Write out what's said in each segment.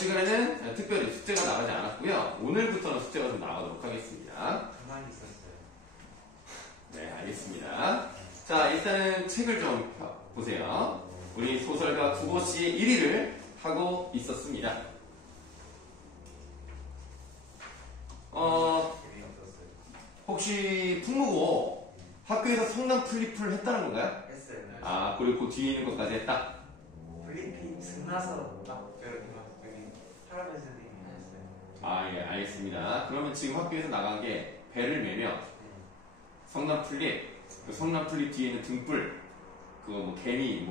시간에는 특별히 숙제가 나가지 않았고요. 오늘부터는 숙제가 좀 나가도록 하겠습니다. 가만히 있었어요. 네, 알겠습니다. 자, 일단은 책을 좀 보세요. 우리 소설가 국어 씨의 1위를 하고 있었습니다. 재미없었어요. 혹시 풍무고 학교에서 성남 플립을 했다는 건가요? 했어요. 아, 그리고 그 뒤에 있는 것까지 했다? 필리핀 승나서 막 여기 할아버지 선생님이 했어요. 아, 예, 알겠습니다. 그러면 지금 학교에서 나간 게 배를 매며 성남 플립, 그 성남 플립 뒤에 있는 등불, 그거 뭐 개미,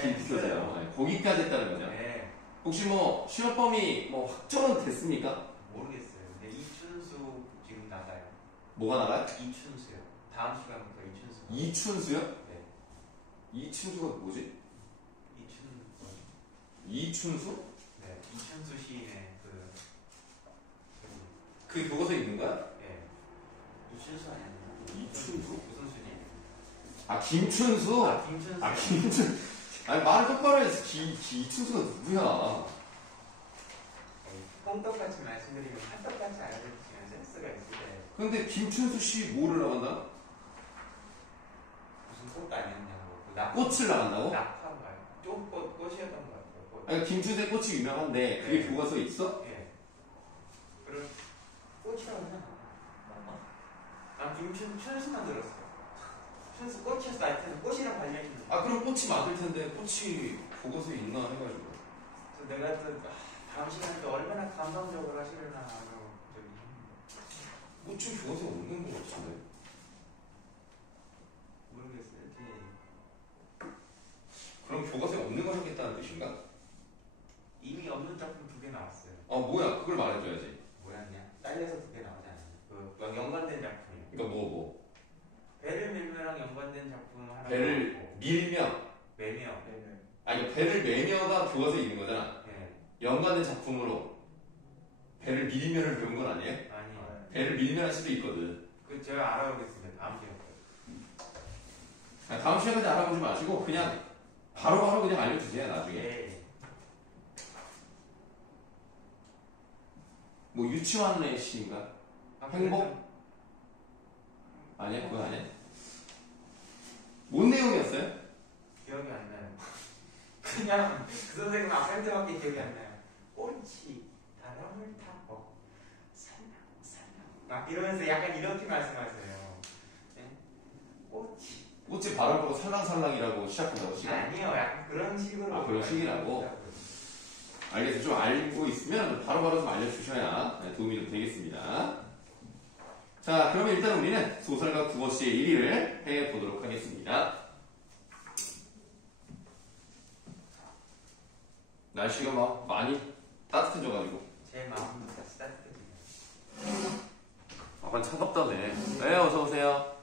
길티서세요. 네, 거기까지 했다는 거죠. 네. 혹시 뭐 실업범위 확정은 됐습니까? 모르겠어요. 근데 이춘수 지금 나가요. 뭐가 나가요? 이춘수요. 다음 시간부터 이춘수. 이춘수요? 네. 이춘수가 뭐지? 이춘수? 네. 이춘수 시인의 그 교과서에 있는 거야? 네. 이춘수 아니야? 이춘수? 무슨 수니? 아, 김춘수? 아, 김춘수. 아, 김춘수. 아니, 말을 똑바로 해야지. 이춘수가 누구야? 뽕떡같이 말씀드리면 한떡같이 알아주시면 센스가 있을 거예요. 근데 김춘수 씨 뭐를 나간다? 무슨 꽃 아니었냐고. 꽃을 나간다고? 낙타인가요? 꽃이었던 것 같아요. 꽃. 아니, 김춘수의 꽃이 유명한데 그게 네. 교과서에 있어? 예. 그럼 꽃이라고 하나? 난 춘수만 들었어요. 춘수 꽃이었어. 하여튼 꽃이랑 관련있는 거. 아, 그럼 꽃이 맞을 텐데 꽃이 교과서에 있나 해가지고. 그래서 내가 또 다음 시간에 또 얼마나 감성적으로 하시려나 하고 꽃이 교과서에 없는 것 같은데. 모르겠어요. 그럼 교과서에 없는 걸 하겠다는 뜻인가? 이미 없는 작품 2개 나왔어요. 뭐야? 그걸 말해줘야지. 뭐였냐? 딸려서 2개 나오지 않아요? 그 연관된 작품이요. 그러니까 뭐. 배를 밀며랑 연관된 작품 하나. 배를 나왔고. 밀며. 매며. 아니, 배를 매며가 교과서에 있는 거잖아. 네. 연관된 작품으로 배를 밀면을 배운 건 아니에요? 아니요. 배를 밀면 할 수도 있거든. 그 제가 알아보겠습니다. 다음 시간에. 다음 시간까지 알아보지 마시고 그냥 바로바로 그냥 알려주세요, 나중에. 네. 뭐 유치원의 시인가? 행복? 아니야? 그거 아니야? 뭔 내용이었어요? 기억이 안 나요. 그냥 그 선생님 아까한테밖에 기억이 안 나요. 옳지 바람을 타고 살랑 막 이러면서 약간 이렇게 말씀하세요. 네? 옳지. 꽃이 바람 보고 살랑살랑이라고 시작한다고 시간? 아니요, 약간 그런 식으로. 아, 그런 식이라고? 알겠어요. 좀 알고 있으면 바로바로 좀 알려주셔야 도움이 좀 되겠습니다. 자, 그러면 일단 우리는 소설가 국어 씨의 1위를 해보도록 하겠습니다. 날씨가 막 많이 따뜻해져가지고. 제 마음도 다시 따뜻해지네요. 아빠 차갑다네. 네, 어서오세요.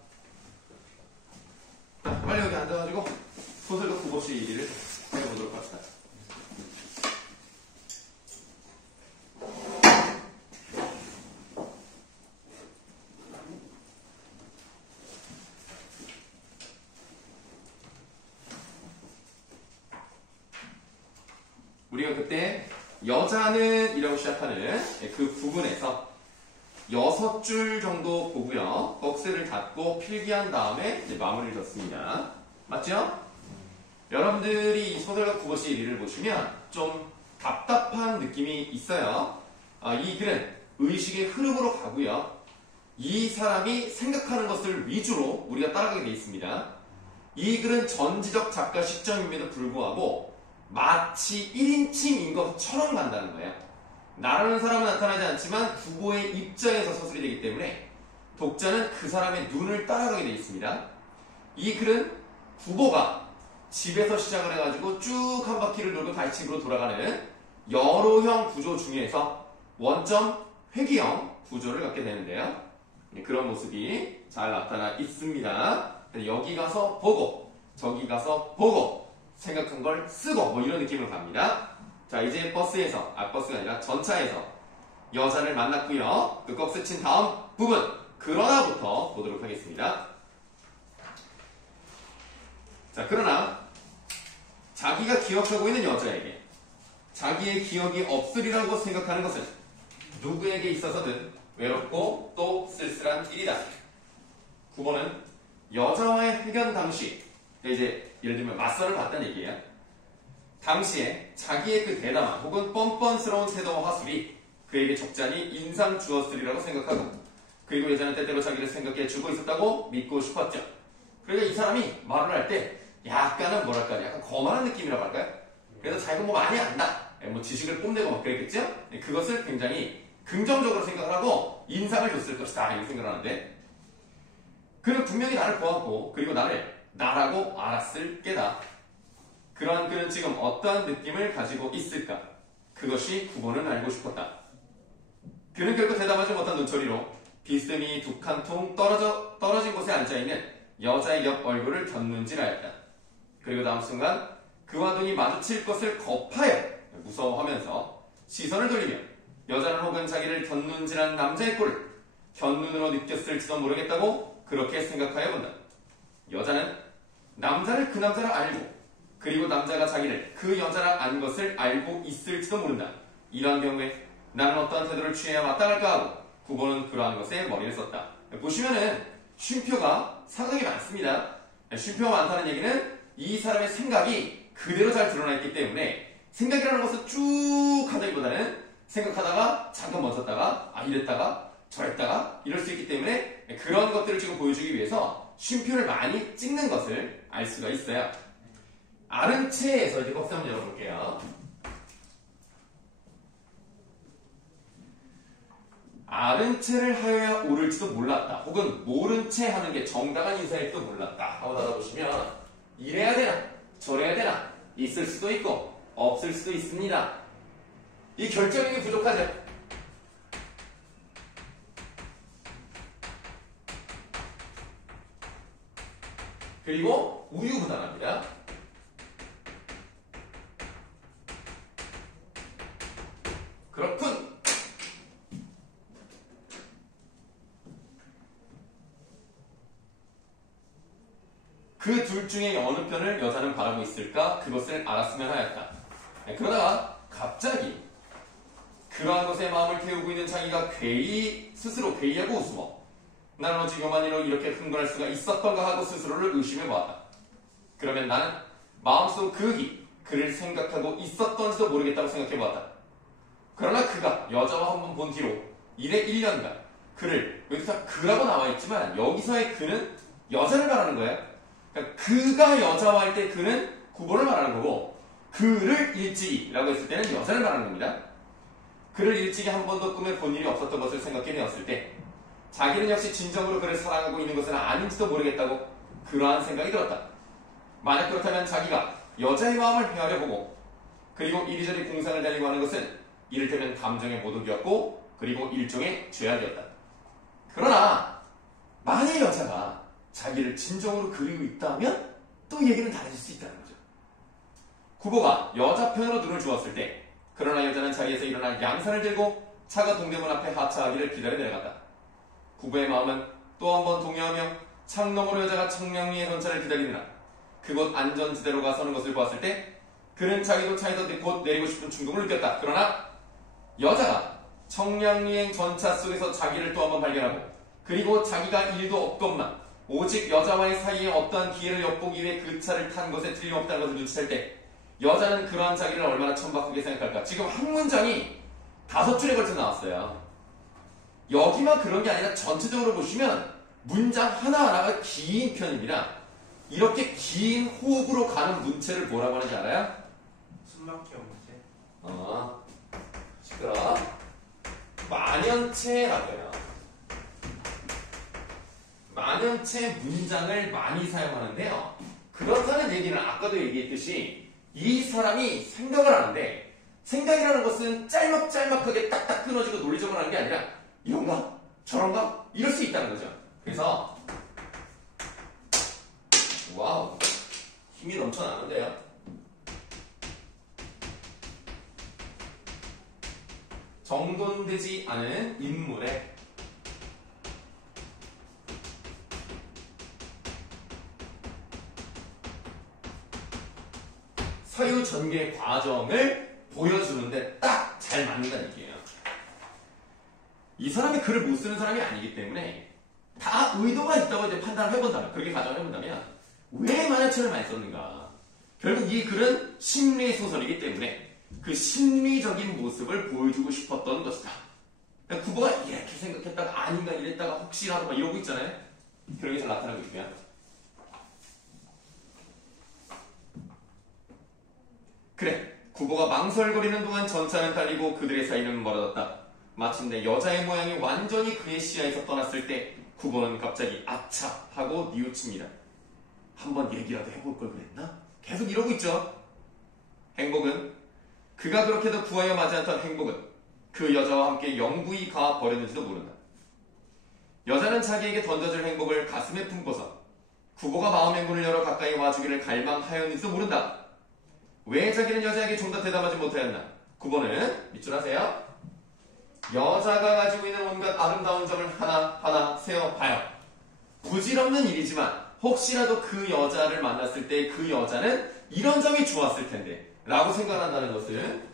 자, 빨리 여기 앉아가지고 소설가 국어 씨의 1위를 해보도록 합시다. 우리가 그때 여자는 이라고 시작하는 그 부분에서 6줄 정도 보고요. 꺽쇠를 닫고 필기한 다음에 이제 마무리를 졌습니다. 맞죠? 여러분들이 이 소설가 국어 씨 1위를 보시면 좀 답답한 느낌이 있어요. 이 글은 의식의 흐름으로 가고요. 이 사람이 생각하는 것을 위주로 우리가 따라가게 되어 있습니다. 이 글은 전지적 작가 시점임에도 불구하고 마치 1인칭인 것처럼 간다는 거예요. 나라는 사람은 나타나지 않지만 국어의 입장에서 서술이 되기 때문에 독자는 그 사람의 눈을 따라가게 되어 있습니다. 이 글은 국어가 집에서 시작을 해가지고 쭉 한 바퀴를 돌고 다시 집으로 돌아가는 여로형 구조 중에서 원점 회귀형 구조를 갖게 되는데요. 그런 모습이 잘 나타나 있습니다. 여기 가서 보고 저기 가서 보고 생각한 걸 쓰고 뭐 이런 느낌으로 갑니다. 자, 이제 버스에서, 버스가 아니라 전차에서 여자를 만났고요. 그 꺽쇠 친 다음 부분 그러나부터 보도록 하겠습니다. 자, 그러나 자기가 기억하고 있는 여자에게 자기의 기억이 없으리라고 생각하는 것은 누구에게 있어서든 외롭고 또 쓸쓸한 일이다. 9번은 여자와의 회견 당시, 이제 예를 들면 맞선을 봤다는 얘기예요. 당시에 자기의 그 대담한 혹은 뻔뻔스러운 태도와 화술이 그에게 적잖이 인상 주었으리라고 생각하고, 그리고 여자는 때때로 자기를 생각해 주고 있었다고 믿고 싶었죠. 그러니까 이 사람이 말을 할 때 약간은 뭐랄까, 약간 거만한 느낌이라고 할까요? 그래서 자기가 뭐 많이 안다, 뭐 지식을 뽐내고 막 그랬겠죠? 그것을 굉장히 긍정적으로 생각을 하고 인상을 줬을 것이다, 이렇게 생각을 하는데, 그는 분명히 나를 보았고 그리고 나를 나라고 알았을 게다. 그러한 그는 지금 어떠한 느낌을 가지고 있을까? 그것이 9번은 알고 싶었다. 그는 결코 대답하지 못한 눈초리로 비스듬히 두 칸 통 떨어진 곳에 앉아있는 여자의 옆 얼굴을 곁눈질하였다. 그리고 다음 순간 그와 눈이 마주칠 것을 겁하여 무서워하면서 시선을 돌리며 여자는 혹은 자기를 곁눈질한 남자의 꼴을 곁눈으로 느꼈을지도 모르겠다고 그렇게 생각하여 본다. 여자는 남자를 그 남자라 알고 그리고 남자가 자기를 그 여자라 안 것을 알고 있을지도 모른다. 이러한 경우에 나는 어떠한 태도를 취해야 마땅할까 하고 9번은 그러한 것에 머리를 썼다. 보시면은 쉼표가 상당히 많습니다. 쉼표가 많다는 얘기는 이 사람의 생각이 그대로 잘 드러나 있기 때문에, 생각이라는 것을 쭉 하다기보다는 생각하다가 잠깐 멈췄다가 이랬다가 저랬다가 이럴 수 있기 때문에 그런 것들을 지금 보여주기 위해서 쉼표를 많이 찍는 것을 알 수가 있어요. 아른체에서 이제 박스 한번 열어볼게요. 아른체를 하여야 옳을지도 몰랐다, 혹은 모른 채 하는 게 정당한 인사일지도 몰랐다 하고 닫아보시면, 이래야 되나 저래야 되나, 있을 수도 있고 없을 수도 있습니다. 이 결정력이 부족하죠. 그리고 우유부단합니다. 그렇군. 그 둘 중에 어느 편을 여자는 바라고 있을까? 그것을 알았으면 하였다. 그러다가 갑자기 그러한 것에 마음을 태우고 있는 자기가 스스로 괴이하고 웃으며 나는 어찌 교만이로 이렇게 흥분할 수가 있었던가 하고 스스로를 의심해 보았다. 그러면 나는 마음속 극이 그를 생각하고 있었던지도 모르겠다고 생각해 보았다. 그러나 그가 여자와 한번 본 뒤로 이래 1년간 그를, 여기서 그라고 나와 있지만 여기서의 그는 여자를 말하는 거예요. 그러니까 그가 여자와 할 때 그는 9번을 말하는 거고, 그를 일찍이라고 했을 때는 여자를 말하는 겁니다. 그를 일찍이 한 번도 꿈에 본 일이 없었던 것을 생각해 내었을 때 자기는 역시 진정으로 그를 사랑하고 있는 것은 아닌지도 모르겠다고 그러한 생각이 들었다. 만약 그렇다면 자기가 여자의 마음을 헤아려 보고 그리고 이리저리 공상을 달리고 하는 것은 이를테면 감정의 모독이었고 그리고 일종의 죄악이었다. 그러나 만일 여자가 자기를 진정으로 그리고 있다면 또 얘기는 달라질 수 있다는 거죠. 구보가 여자 편으로 눈을 주었을 때, 그러나 여자는 자리에서 일어나 양산을 들고 차가 동대문 앞에 하차하기를 기다려 내려갔다. 구보의 마음은 또 한 번 동요하며 창 너머로 여자가 청량리의 전차를 기다리느라 그곳 안전지대로 가서는 것을 보았을 때 그는 자기도 차에서 곧 내리고 싶은 충동을 느꼈다. 그러나 여자가 청량리행 전차 속에서 자기를 또 한 번 발견하고 그리고 자기가 일도 없건만 오직 여자와의 사이에 어떠한 기회를 엿보기 위해 그 차를 탄 것에 틀림없다는 것을 눈치챌 때 여자는 그러한 자기를 얼마나 천박하게 생각할까. 지금 한 문장이 5줄에 걸쳐 나왔어요. 여기만 그런 게 아니라 전체적으로 보시면 문장 하나하나가 긴 편입니다. 이렇게 긴 호흡으로 가는 문체를 뭐라고 하는지 알아요? 숨막혀 문제. 시끄러. 만연체라고 해요. 만연체 문장을 많이 사용하는데요. 그렇다는 얘기는 아까도 얘기했듯이 이 사람이 생각을 하는데, 생각이라는 것은 짤막짤막하게 딱딱 끊어지고 논리적으로 하는 게 아니라 이런가? 저런가? 이럴 수 있다는 거죠. 그래서 와우, 힘이 넘쳐나는데요. 정돈되지 않은 인물의 사유 전개 과정을 보여주는데 딱 잘 맞는다는 얘기예요. 이 사람이 글을 못 쓰는 사람이 아니기 때문에 다 의도가 있다고 이제 판단을 해본다면, 그렇게 가정을 해본다면 왜 만화책을 많이 썼는가? 결국 이 글은 심리 소설이기 때문에 그 심리적인 모습을 보여주고 싶었던 것이다. 그러니까 구보가 이렇게 생각했다가 아닌가 이랬다가 혹시라도 막 이러고 있잖아요. 그런 게 잘 나타나고 있고요. 그래, 구보가 망설거리는 동안 전차는 달리고 그들의 사이는 멀어졌다. 마침내 여자의 모양이 완전히 그의 시야에서 떠났을 때 구보는 갑자기 아차 하고 뉘우칩니다. 한번 얘기라도 해볼 걸 그랬나? 계속 이러고 있죠. 행복은 그가 그렇게도 구하여 마지 않던 행복은 그 여자와 함께 영구히 가 버렸는지도 모른다. 여자는 자기에게 던져줄 행복을 가슴에 품고서 구보가 마음의 문을 열어 가까이 와주기를 갈망하였는지도 모른다. 왜 자기는 여자에게 좀 더 대담하지 못하였나? 구보는 밑줄 하세요. 여자가 가지고 있는 온갖 아름다운 점을 하나하나 세어봐요. 부질없는 일이지만 혹시라도 그 여자를 만났을 때 그 여자는 이런 점이 좋았을 텐데 라고 생각한다는 것을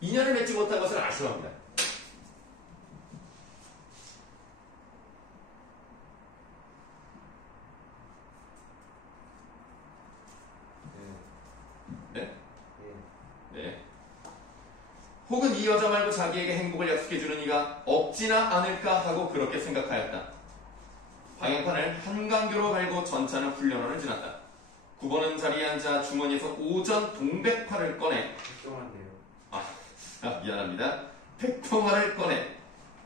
인연을 맺지 못한 것을 아쉬워합니다. 네? 네. 혹은 이 여자 말고 자기에게 행복을 약속해주는 이가 없지나 않을까 하고 그렇게 생각하였다. 방향판을 한강교로 갈고 전차는 훈련원을 지났다. 9번은 자리에 앉아 주머니에서 오전 동백화를 꺼내 미안합니다. 백통화를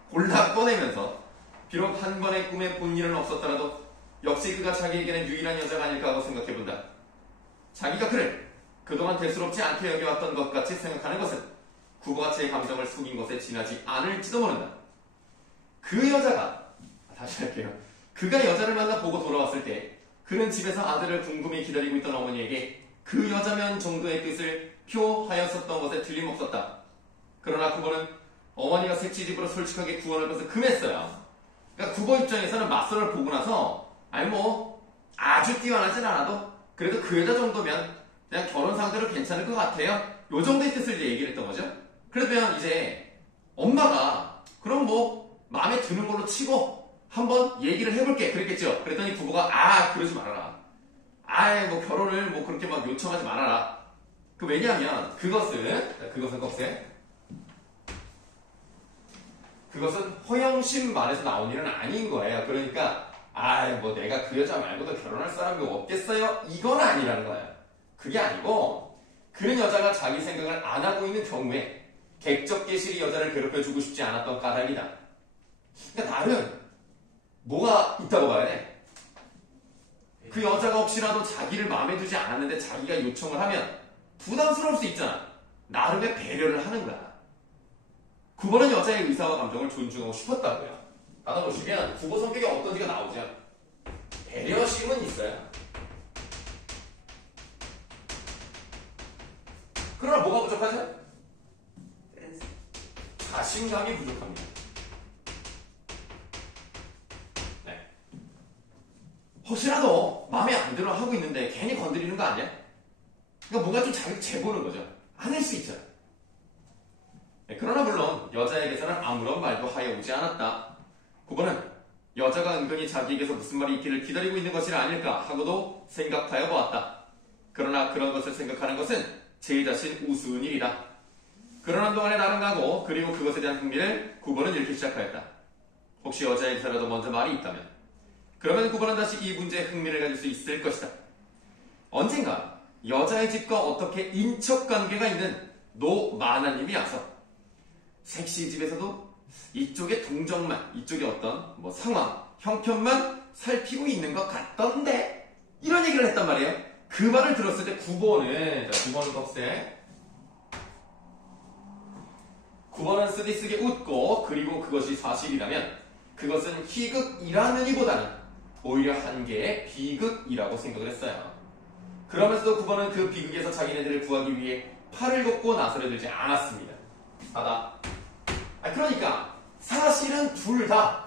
골라 꺼내면서 비록 한 번의 꿈에 본 일은 없었더라도 역시 그가 자기에게는 유일한 여자가 아닐까 하고 생각해본다. 자기가 그를 그동안 대수롭지 않게 여겨왔던 것 같이 생각하는 것은 구보가 제 감정을 속인 것에 지나지 않을지도 모른다. 그 여자가 다시 할게요. 그가 여자를 만나 보고 돌아왔을 때 그는 집에서 아들을 궁금히 기다리고 있던 어머니에게 그 여자면 정도의 뜻을 표하였었던 것에 틀림없었다. 그러나 구보는 어머니가 색시집으로 솔직하게 구원할 것을 금했어요. 그러니까 구보 입장에서는 맞선을 보고 나서 아주 뛰어나진 않아도 그래도 그 여자 정도면 그냥 결혼 상대로 괜찮을 것 같아요. 요 정도의 뜻을 이제 얘기를 했던 거죠. 그러면 이제 엄마가 그럼 마음에 드는 걸로 치고 한번 얘기를 해볼게 그랬겠죠. 그랬더니 구보가 그러지 말아라. 결혼을 그렇게 막 요청하지 말아라. 왜냐하면 그것은 꺽쇠. 그것은 허영심만에서 나온 일은 아닌 거예요. 그러니까 내가 그 여자 말고도 결혼할 사람이 없겠어요? 이건 아니라는 거예요. 그게 아니고 그런 여자가 자기 생각을 안 하고 있는 경우에 객적계실이 여자를 괴롭혀주고 싶지 않았던 까닭이다. 그러니까 나는 뭐가 있다고 봐야 돼? 그 여자가 혹시라도 자기를 마음에 두지 않았는데 자기가 요청을 하면 부담스러울 수 있잖아. 나름의 배려를 하는 거야. 9번은 여자의 의사와 감정을 존중하고 싶었다고요. 받아보시면 9번 성격이 어떤지가 나오죠. 배려심은 있어요. 그러나 뭐가 부족하죠? 자신감이 부족합니다. 네. 혹시라도 마음에 안 들어 하고 있는데 괜히 건드리는 거 아니야? 그러니까 뭔가 좀 자기 재보는 거죠. 아닐 수 있죠. 네, 그러나 물론 여자에게서는 아무런 말도 하여 오지 않았다. 9번은 여자가 은근히 자기에게서 무슨 말이 있기를 기다리고 있는 것이 아닐까 하고도 생각하여 보았다. 그러나 그런 것을 생각하는 것은 제 자신 우스운 일이다. 그러는 동안에 나는 가고 그리고 그것에 대한 흥미를 9번은 읽기 시작하였다. 혹시 여자에게서라도 먼저 말이 있다면 그러면 9번은 다시 이 문제에 흥미를 가질 수 있을 것이다. 언젠가 여자의 집과 어떻게 인척관계가 있는 노 마나님이 와서 색시 집에서도 이쪽의 동정만, 이쪽의 어떤 상황, 형편만 살피고 있는 것 같던데 이런 얘기를 했단 말이에요. 그 말을 들었을 때 9번은 9번은 꺽쇠 9번은 쓰디쓰게 웃고 그리고 그것이 사실이라면 그것은 희극이라느니보다는 오히려 한 개의 비극이라고 생각을 했어요. 그러면서도 9번은 그 비극에서 자기네들을 구하기 위해 팔을 걷고 나서려 들지 않았습니다. 4다. 그러니까 사실은 둘 다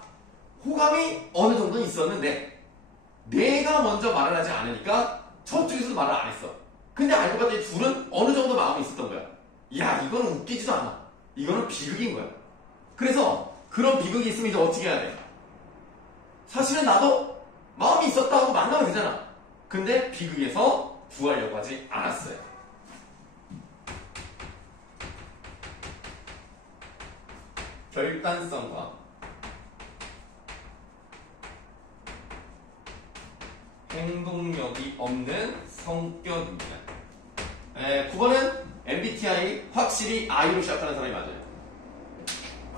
호감이 어느 정도 있었는데 내가 먼저 말을 하지 않으니까 저쪽에서도 말을 안 했어. 근데 알고 봤더니 둘은 어느 정도 마음이 있었던 거야. 야, 이거는 웃기지도 않아. 이거는 비극인 거야. 그래서 그런 비극이 있으면 이제 어떻게 해야 돼? 사실은 나도 마음이 있었다 하고 만나면 되잖아. 근데 비극에서 구하려고 하지 않았어요. 결단성과 행동력이 없는 성격입니다. 9번은 MBTI 확실히 I로 시작하는 사람이 맞아요.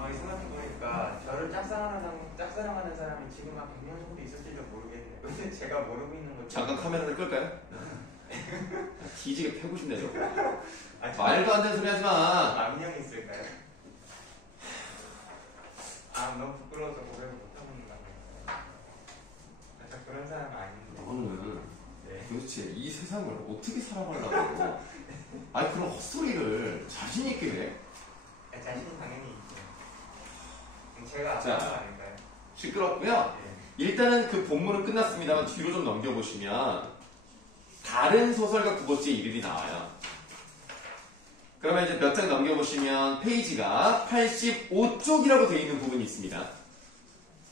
이 생각해보니까 저를 짝사랑하는 사람이 지금 한 100명 정도 있을지도 모르겠네요. 근데 제가 모르고 있는 거 잠깐 카메라를 끌까요? 뒤지게 패고 싶네 저거. 아니, 말도 안 되는 소리 하지 마. 만 명 있을까요? 너무 부끄러워서 고백을 못하고 있는가 봐요. 저 그런 사람 아닌데. 너는 네. 도대체 이 세상을 어떻게 살아가려고 아니 그런 헛소리를 자신 있게 해? 자신이 당연히 있죠. 제가 자. 아는 거 아닐까요? 시끄럽고요. 네. 일단은 그 본문은 끝났습니다만 뒤로 좀 넘겨보시면 다른 소설가 구보지의 이름이 나와요. 그러면 이제 몇 장 넘겨보시면 페이지가 85쪽이라고 되어 있는 부분이 있습니다.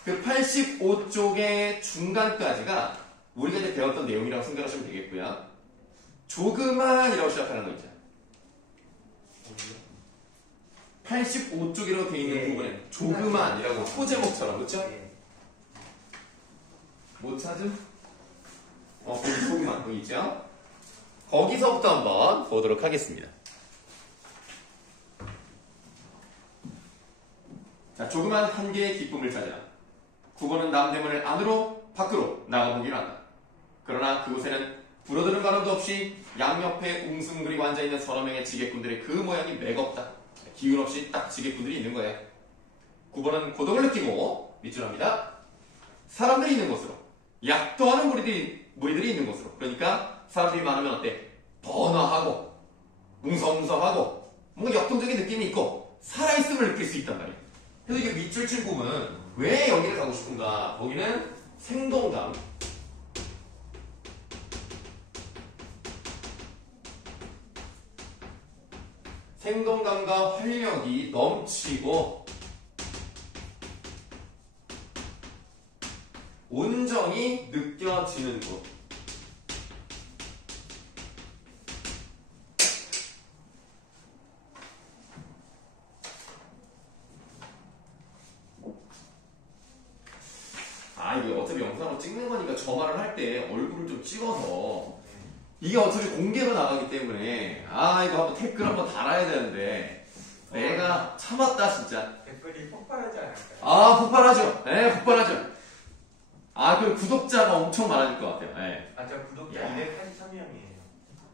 그 85쪽의 중간까지가 우리가 이제 배웠던 내용이라고 생각하시면 되겠고요. 조그만이라고 시작하는 거 있죠. 85쪽이라고 되어 있는 예, 부분에 조그만이라고 소제목처럼 그렇죠? 네. 못 찾음? 거기 조그만 거 있죠? 거기서부터 한번 보도록 하겠습니다. 자, 조그만 한 개의 기쁨을 찾아 9번은 남대문을 안으로 밖으로 나가보기로 한다. 그러나 그곳에는 불어드는 바람도 없이 양옆에 웅숭그리고 앉아있는 서너 명의 지게꾼들의 그 모양이 맥없다. 기운 없이 딱 지게꾼들이 있는 거예요. 9번은 고독을 느끼고 밑줄 합니다. 사람들이 있는 곳으로, 약도하는 무리들이 있는 곳으로. 그러니까 사람들이 많으면 어때? 번화하고 웅성웅성하고 뭔가 역동적인 느낌이 있고 살아있음을 느낄 수 있단 말이에요. 그래서 이게 밑줄 칠 부분은 왜 여기를 가고 싶은가? 거기는 생동감, 생동감과 활력이 넘치고 온전히 느껴지는 곳. 이게 어차피 영상으로 찍는 거니까 저 말을 할 때 얼굴을 좀 찍어서 이게 어차피 공개로 나가기 때문에 이거 한번 댓글 한번 달아야 되는데 내가 참았다 진짜. 댓글이 폭발하지 않을까요? 폭발하죠. 네, 폭발하죠. 그리고 구독자가 엄청 많아질 것 같아요. 네. 저 구독자 야. 283명이에요.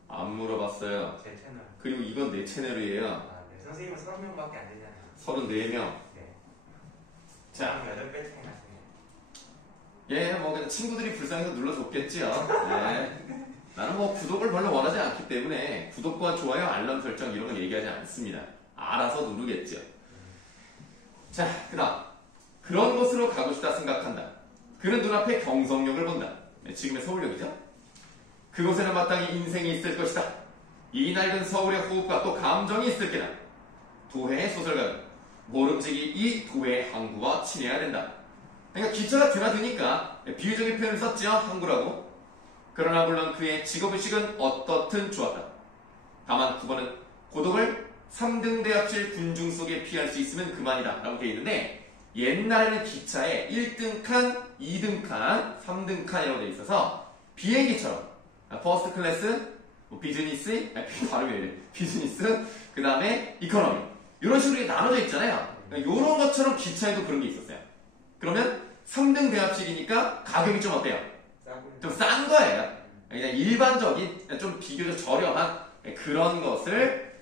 안 물어봤어요. 제 채널. 그리고 이건 내 채널이에요. 네. 선생님은 30명밖에 안 되잖아요. 34명. 네. 자, 8배 차이 나시네요. 그냥 친구들이 불쌍해서 눌러줬겠지요. 네. 나는 구독을 별로 원하지 않기 때문에 구독과 좋아요, 알람 설정 이런 거 얘기하지 않습니다. 알아서 누르겠죠. 자, 그다음 그런 곳으로 가고 싶다 생각한다. 그는 눈앞에 경성역을 본다. 지금의 서울역이죠. 그곳에는 마땅히 인생이 있을 것이다. 이 낡은 서울의 호흡과 또 감정이 있을 게다. 도회의 소설가는 모름지기 이 도회의 항구와 친해야 된다. 그러니까 기차가 드나드니까 비유적인 표현을 썼죠. 항구라고. 그러나 물론 그의 직업의식은 어떻든 좋았다. 다만 9번은 고독을 3등 대합실 군중 속에 피할 수 있으면 그만이다 라고 되어 있는데 옛날에는 기차에 1등 칸, 2등 칸, 3등 칸이라고 되어 있어서 비행기처럼 퍼스트 클래스, 비즈니스, 발음이 왜 이래? 비즈니스, 그 다음에 이코노미 이런 식으로 나눠져 있잖아요. 이런 것처럼 기차에도 그런 게 있었어요. 그러면 3등 대합실이니까 가격이 좀 어때요? 좀 싼 거예요. 그냥 일반적인, 좀 비교적 저렴한 그런 것을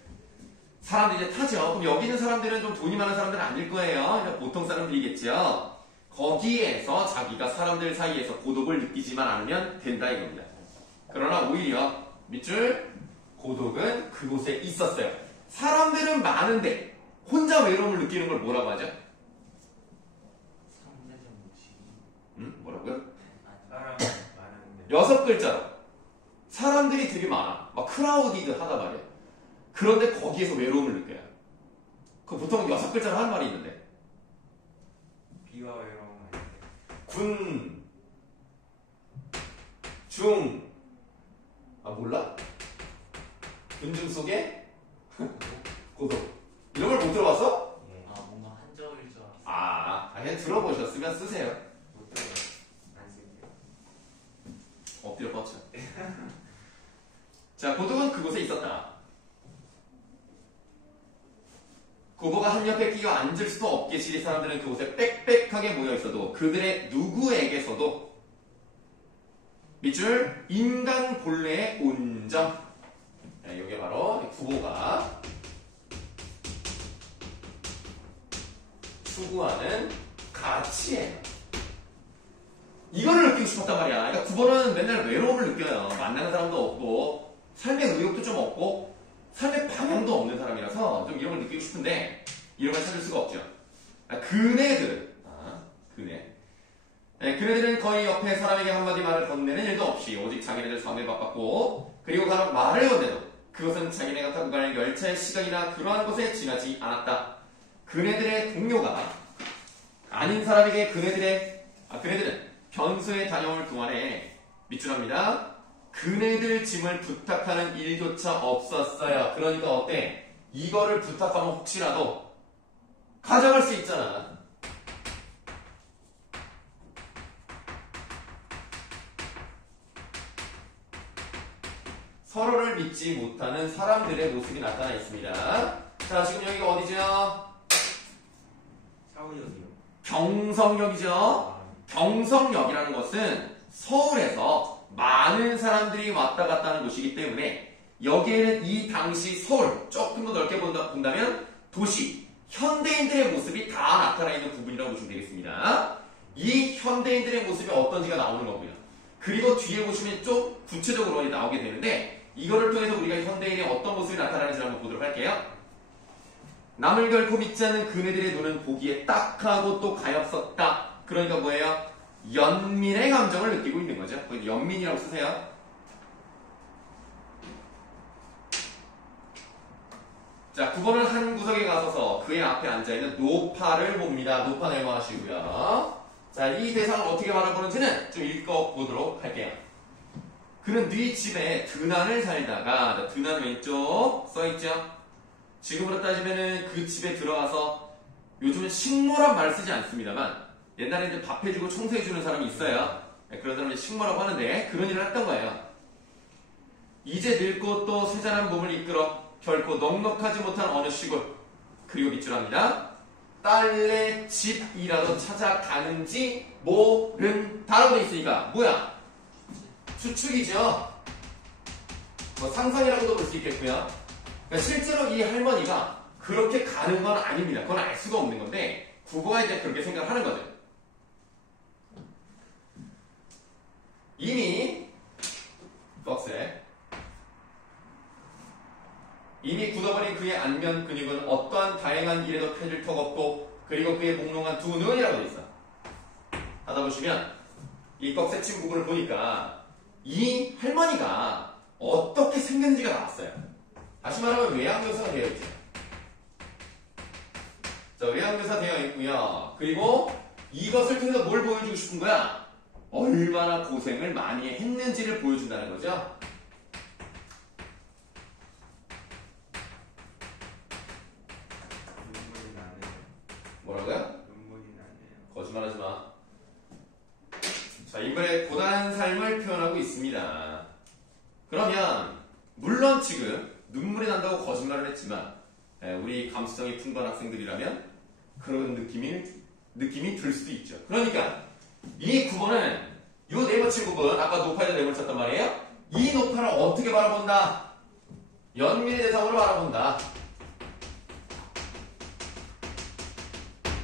사람들이 이제 타죠. 그럼 여기 있는 사람들은 좀 돈이 많은 사람들은 아닐 거예요. 그냥 보통 사람들이겠죠. 거기에서 자기가 사람들 사이에서 고독을 느끼지만 않으면 된다 이겁니다. 그러나 오히려 밑줄 고독은 그곳에 있었어요. 사람들은 많은데 혼자 외로움을 느끼는 걸 뭐라고 하죠? 상대적 몫이. 뭐라고요? 사람 많은데. 6글자로. 사람들이 되게 많아. 막 크라우디드 하다 말이야. 그런데 거기에서 외로움을 느껴요. 그 보통 6글자로 하는 말이 있는데. 비와 외로움 할 때. 군, 중, 몰라? 군중 속에 고독. 이런 걸 못 들어봤어? 예. 뭔가 한적일 줄 알았어. 그냥 들어보셨으면 쓰세요. 못 들어요. 안 쓸게요. 엎드려 뻗쳐. 자, 고독은 그곳에 있었다. 고도가 한 옆에 끼어 앉을 수도 없겠지. 사람들은 그곳에 빽빽하게 모여 있어도 그들의 누구에게서도 밑줄 인간 본래의 온전. 이게 바로 구보가 추구하는 가치예요. 이거를 느끼고 싶었단 말이야. 그러니까 구보는 맨날 외로움을 느껴요. 만나는 사람도 없고 삶의 의욕도 좀 없고 삶의 방향도 없는 사람이라서 좀 이런 걸 느끼고 싶은데 이런 걸 찾을 수가 없죠. 그네들은 그네들은 거의 옆에 사람에게 한마디 말을 건네는 일도 없이 오직 자기네들 삶에 바빴고 그리고 간혹 말을 건네도 그것은 자기네가 타고 갈 열차의 시간이나 그러한 곳에 지나지 않았다. 그네들의 동료가 아닌 사람에게 그네들은 변소에 다녀올 동안에 밑줄합니다. 그네들 짐을 부탁하는 일조차 없었어요. 그러니까 어때? 이거를 부탁하면 혹시라도 가져갈 수 있잖아. 서로를 믿지 못하는 사람들의 모습이 나타나 있습니다. 자, 지금 여기가 어디죠? 사우역이요. 경성역이죠. 경성역이라는 것은 서울에서 많은 사람들이 왔다 갔다 하는 곳이기 때문에 여기에는 이 당시 서울, 조금 더 넓게 본다면 도시, 현대인들의 모습이 다 나타나 있는 부분이라고 보시면 되겠습니다. 이 현대인들의 모습이 어떤지가 나오는 거고요. 그리고 뒤에 보시면 좀 구체적으로 나오게 되는데 이거를 통해서 우리가 현대인의 어떤 모습이 나타나는지 한번 보도록 할게요. 남을 결코 믿지 않는 그네들의 눈은 보기에 딱하고 또 가엾었다. 그러니까 뭐예요? 연민의 감정을 느끼고 있는 거죠. 연민이라고 쓰세요. 자, 9번은 한 구석에 가서서 그의 앞에 앉아있는 노파를 봅니다. 노파 메모하시고요. 자, 이 대상을 어떻게 바라보는지는 좀 읽어보도록 할게요. 그는 네 집에 드난을 살다가, 드난 왼쪽 써있죠? 지금으로 따지면은 그 집에 들어가서 요즘은 식모란 말 쓰지 않습니다만 옛날에는 밥 해주고 청소해주는 사람이 있어요. 그런 사람이 식모라고 하는데 그런 일을 했던 거예요. 이제 늙고 또 세잔한 몸을 이끌어 결코 넉넉하지 못한 어느 시골 그리고 밑줄합니다. 딸내 집이라도 찾아가는지 모른다라고 돼 있으니까 뭐야? 추측이죠. 뭐 상상이라고도 볼 수 있겠고요. 그러니까 실제로 이 할머니가 그렇게 가는 건 아닙니다. 그건 알 수가 없는 건데 국어가 이제 그렇게 생각을 하는 거죠. 이미 굳어버린 그의 안면 근육은 어떠한 다양한 일에도 펴질 턱 없고 그리고 그의 몽롱한 두 눈이라고 돼 있어. 하다 보시면 이 꺽쇠친 부분을 보니까 이 할머니가 어떻게 생겼는지가 나왔어요. 다시 말하면 외양묘사가 되어 있죠. 자, 외양묘사 되어 있고요. 그리고 이것을 통해서 뭘 보여주고 싶은 거야? 얼마나 고생을 많이 했는지를 보여준다는 거죠. 눈물이 나네요. 뭐라고요? 눈물이 나네요. 거짓말하지 마. 자, 이번에 고단한 삶을 표현하고 있습니다. 그러면 물론 지금 눈물이 난다고 거짓말을 했지만 우리 감수성이 풍부한 학생들이라면 그런 느낌이 들 수도 있죠. 그러니까 이 9번은 이 네모친 부분 아까 노파에다 네모를 쳤단 말이에요. 이 노파를 어떻게 바라본다? 연민의 대상으로 바라본다.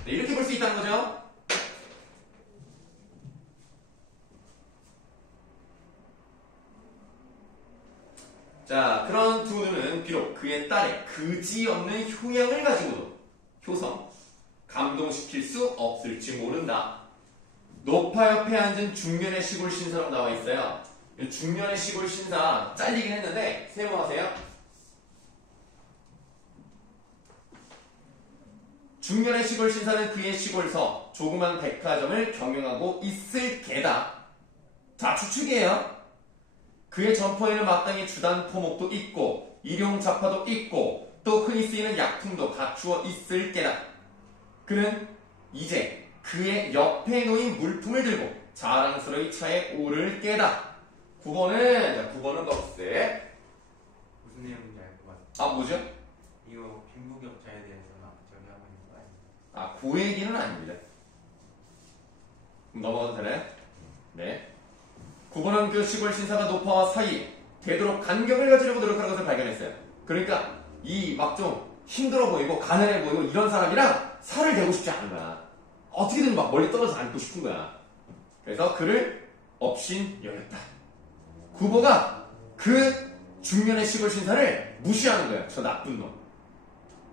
네, 이렇게 볼 수 있다는 거죠. 자, 그런 두 눈은 비록 그의 딸의 그지없는 효양을 가지고도 효성. 감동시킬 수 없을지 모른다. 노파 옆에 앉은 중년의 시골 신사라고 나와 있어요. 중년의 시골 신사 잘리긴 했는데 세모하세요. 중년의 시골 신사는 그의 시골서 조그만 백화점을 경영하고 있을 게다. 자, 추측이에요. 그의 점포에는 마땅히 주단 포목도 있고 일용 잡화도 있고 또 흔히 쓰이는 약품도 갖추어 있을 게다. 그는 이제 그의 옆에 놓인 물품을 들고 자랑스러이 차에 오를 게다. 9번은 꺽쇠. 무슨 내용인지 알 것 같아. 아, 뭐죠? 이거 빈부격차에 대해서 막 저기 하고 있는 거 아니에요? 아, 그 얘기는 아닙니다. 넘어가도 되나요? 네. 9번은 그 시골 신사가 노파와 사이 되도록 간격을 가지려고 노력하는 것을 발견했어요. 그러니까 이 막 좀 힘들어 보이고 가난해 보이고 이런 사람이랑 살을 대고 싶지 않은 거야. 어떻게든 막 멀리 떨어져 앉고 싶은 거야. 그래서 그를 업신여겼다. 구보가 그 중년의 시골 신사를 무시하는 거야. 저 나쁜 놈.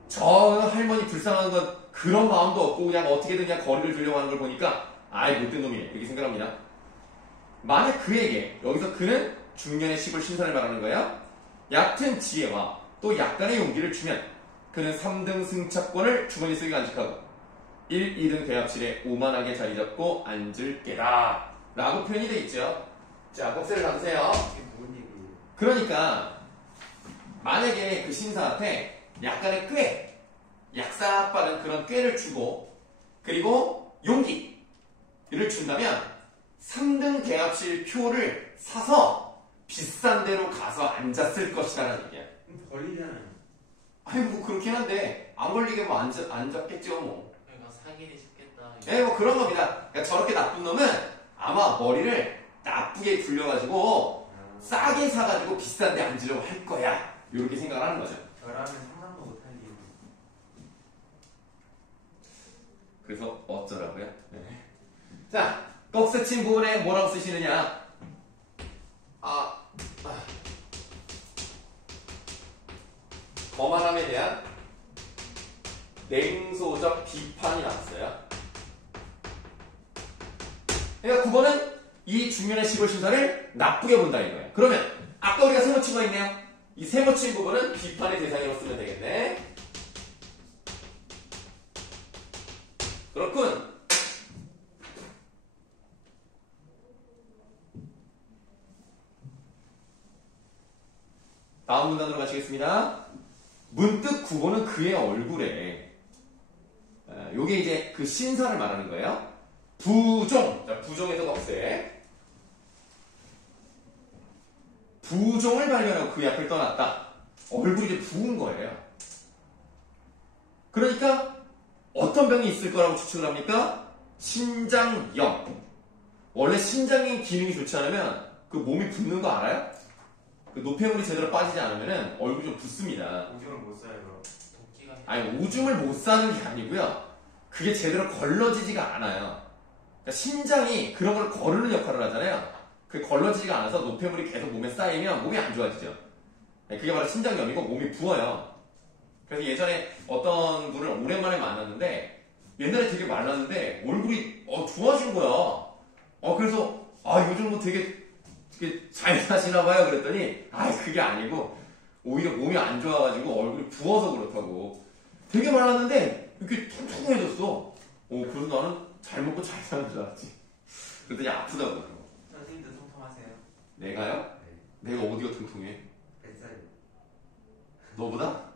저 할머니 불쌍한 건 그런 마음도 없고 그냥 어떻게든 그냥 거리를 두려고 하는 걸 보니까 아이 못된 놈이네. 그렇게 생각합니다. 만약 그에게 여기서 그는 중년의 시골 신사를 말하는 거예요. 얕은 지혜와 또 약간의 용기를 주면 그는 3등 승차권을 주머니 속에 간직하고 1, 2등 대합실에 오만하게 자리 잡고 앉을 게다 라고 표현이 돼 있죠. 자, 꺽쇠를 잡으세요. 이게 뭔 얘기예요? 그러니까 만약에 그 신사한테 약간의 꾀, 약삭 빠른 그런 꾀를 주고 그리고 용기를 준다면 3등 대합실 표를 사서 비싼 데로 가서 앉았을 것이라는 얘기야. 걸리잖아요. 아니 뭐 그렇긴 한데 안 걸리게 뭐 안 잡겠죠 뭐. 그러니까 사기니 싶겠다. 예, 뭐 그런 겁니다. 그러니까 저렇게 나쁜 놈은 아마 머리를 나쁘게 굴려가지고 싸게 사가지고 비싼 데 앉으려고 할 거야. 이렇게 생각을 하는 거죠. 저라면 상상도 못할 일. 그래서 어쩌라고요? 네. 자, 꺽쇠친 부분에 뭐라고 쓰시느냐? 거만함에 대한 냉소적 비판이 나왔어요. 그러니까 9번은 이 중년의 시골 신사를 나쁘게 본다 이거예요. 그러면 아까 우리가 세모친 거 있네요. 이 세모친 부분은 비판의 대상으로 쓰면 되겠네. 그렇군. 다음 문단으로 가시겠습니다. 문득 9번은 그의 얼굴에 요게 이제 그 신사를 말하는 거예요. 부종. 자, 부종에서 꺽쇠. 부종을 발견하고 그 앞을 떠났다. 얼굴이 이제 부은 거예요. 그러니까 어떤 병이 있을 거라고 추측을 합니까? 신장염. 원래 신장의 기능이 좋지 않으면 그 몸이 붓는 거 알아요? 그 노폐물이 제대로 빠지지 않으면 얼굴이 좀 붓습니다. 오줌을 못 싸요. 도끼가 아니 오줌을 못 싸는 게 아니고요. 그게 제대로 걸러지지가 않아요. 그러니까 신장이 그런 걸 거르는 역할을 하잖아요. 그게 걸러지지가 않아서 노폐물이 계속 몸에 쌓이면 몸이 안 좋아지죠. 그게 바로 신장염이고 몸이 부어요. 그래서 예전에 어떤 분을 오랜만에 만났는데 옛날에 되게 말랐는데 얼굴이 좋아진 거야. 그래서 요즘 뭐 되게 잘 사시나 봐요. 그랬더니 그게 아니고 오히려 몸이 안 좋아가지고 얼굴이 부어서 그렇다고. 되게 말랐는데 이렇게 통통해졌어. 그래서 나는 잘 먹고 잘 사는 줄 알았지. 그랬더니 아프다고. 선생님도 통통하세요? 내가요? 네. 내가 어디가 통통해? 뱃살이. 너보다?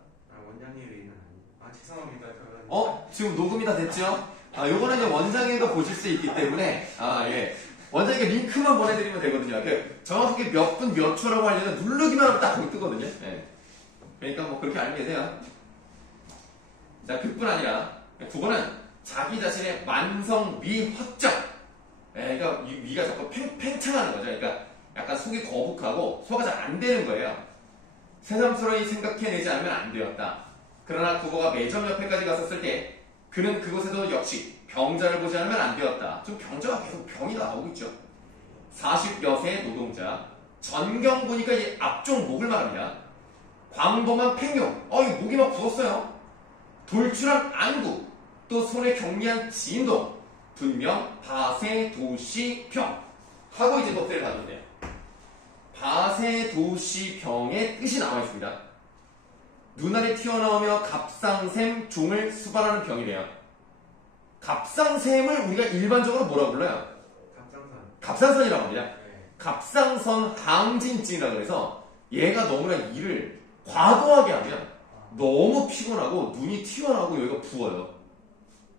원장님 의는 아니에요. 죄송합니다. 저는. 지금 녹음이 다 됐죠? 요거는 이제 원장님도 보실 수 있기 때문에 예. 원장님께 링크만 보내드리면 되거든요. 정확하게 몇 분 몇 초라고 하려면 누르기만 하면 딱 거기 뜨거든요. 네. 그러니까 뭐 그렇게 알고 계세요. 자, 그뿐 아니라 9번은 자기 자신의 만성 위 확정. 그러니까 위가 자꾸 팽창하는 거죠. 그러니까 약간 속이 거북하고 소화가 잘 안 되는 거예요. 새삼스러이 생각해내지 않으면 안 되었다. 그러나 9번가 매점 옆에까지 갔었을 때 그는 그곳에도 역시 병자를 보지 않으면 안 되었다. 좀 병자가 계속 병이 나오고 있죠. 40여 세의 노동자. 전경 보니까 이 앞쪽 목을 말합니다. 광범한 팽용. 이 목이 막 부었어요. 돌출한 안구, 또 손에 경미한 진동, 분명, 바세, 도시, 병 하고 이제 덕세를 가면 돼요. 바세, 도시, 병의 뜻이 나와 있습니다. 눈알이 튀어나오며 갑상샘, 종을 수반하는 병이래요. 갑상샘을 우리가 일반적으로 뭐라고 불러요? 갑상선. 갑상선이라고 합니다. 네. 갑상선 항진증이라고 해서 얘가 너무나 일을 과도하게 하면 너무 피곤하고 눈이 튀어나오고 여기가 부어요.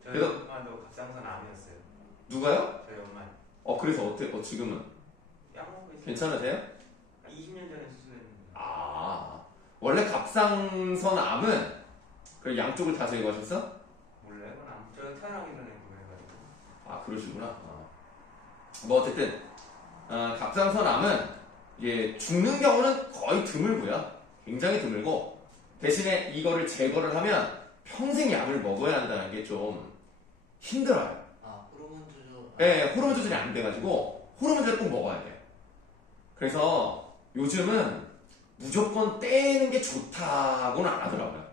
저희 그래서- 엄마도 갑상선 암이었어요. 누가요? 저희 엄마. 그래서 지금은 약 먹고 있어요. 괜찮으세요? 20년 전에 수술했는데. 원래 갑상선 암은 그 양쪽을 다 제거하셨어? 몰라요? 그건 저 태어나기 전에 그거 해가지고. 그러시구나. 뭐 어쨌든 갑상선 암은 이게 죽는 경우는 거의 드물고요. 굉장히 드물고 대신에 이거를 제거를 하면 평생 약을 먹어야 한다는 게 좀 힘들어요. 호르몬 조절. 네, 호르몬 조절이 안 돼가지고 호르몬 조절 꼭 먹어야 돼요. 그래서 요즘은 무조건 떼는 게 좋다고는 안 하더라고요.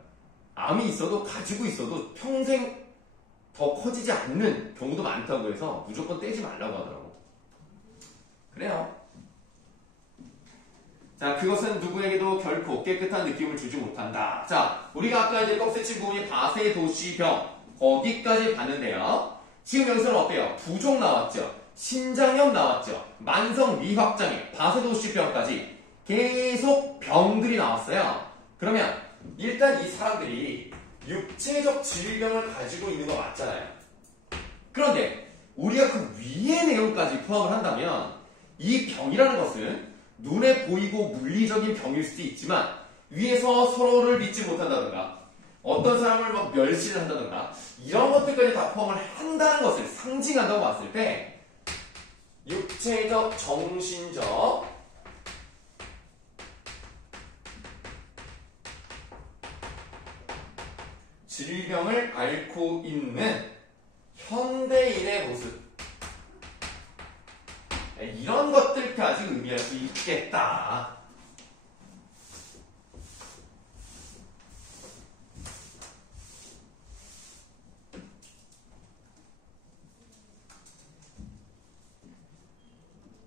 암이 있어도 가지고 있어도 평생 더 커지지 않는 경우도 많다고 해서 무조건 떼지 말라고 하더라고. 그래요. 자, 그것은 누구에게도 결코 깨끗한 느낌을 주지 못한다. 자, 우리가 아까 이제 떡새친 부분이 바세, 도시, 병 거기까지 봤는데요. 지금 여기서는 어때요? 부종 나왔죠? 신장염 나왔죠? 만성 위확장애, 바세, 도시, 병까지 계속 병들이 나왔어요. 그러면 일단 이 사람들이 육체적 질병을 가지고 있는 거 맞잖아요. 그런데 우리가 그 위의 내용까지 포함을 한다면 이 병이라는 것은 눈에 보이고 물리적인 병일 수도 있지만 위에서 서로를 믿지 못한다든가 어떤 사람을 막 멸시를 한다든가 이런 것들까지 다 포함을 한다는 것을 상징한다고 봤을 때 육체적, 정신적 질병을 앓고 있는 현대인의 모습 이런 것들까지 의미할 수 있겠다.